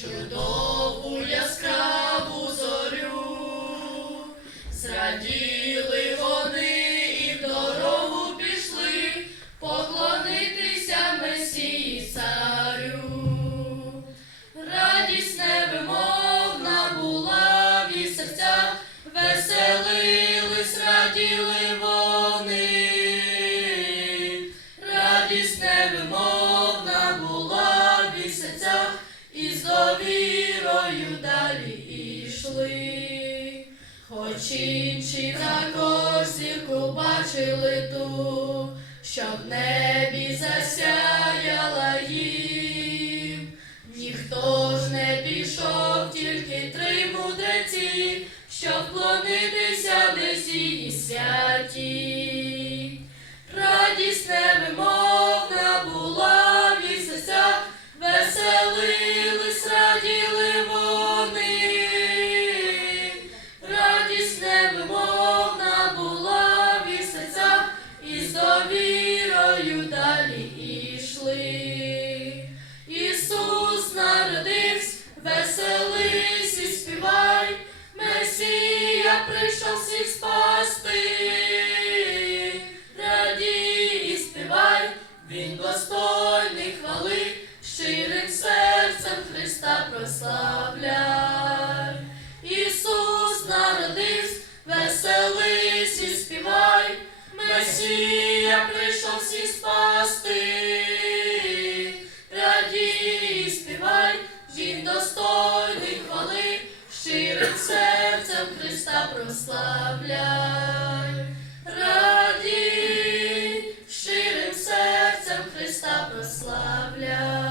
чудову яскраву зорю. Зраділи вони і в дорогу пішли, поклонитися Месії царю. Радість невимовна була в їх серцях, веселились, раділи вони. Радість невимовна була в їх серцях, і з довірою далі ішли. Хоч інші також зірку бачили ту, що в небі засяяла їм. Ніхто ж не пішов, тільки три мудреці, щоб вклонитися прийшов всіх спасти. Радій і співай, Він достойний хвали, щирим серцем Христа прославляй. Ісус народився, веселись і співай, Месія прийшов всіх спасти. Голосом Христа прославляй, раді щирим серцем Христа прославляй.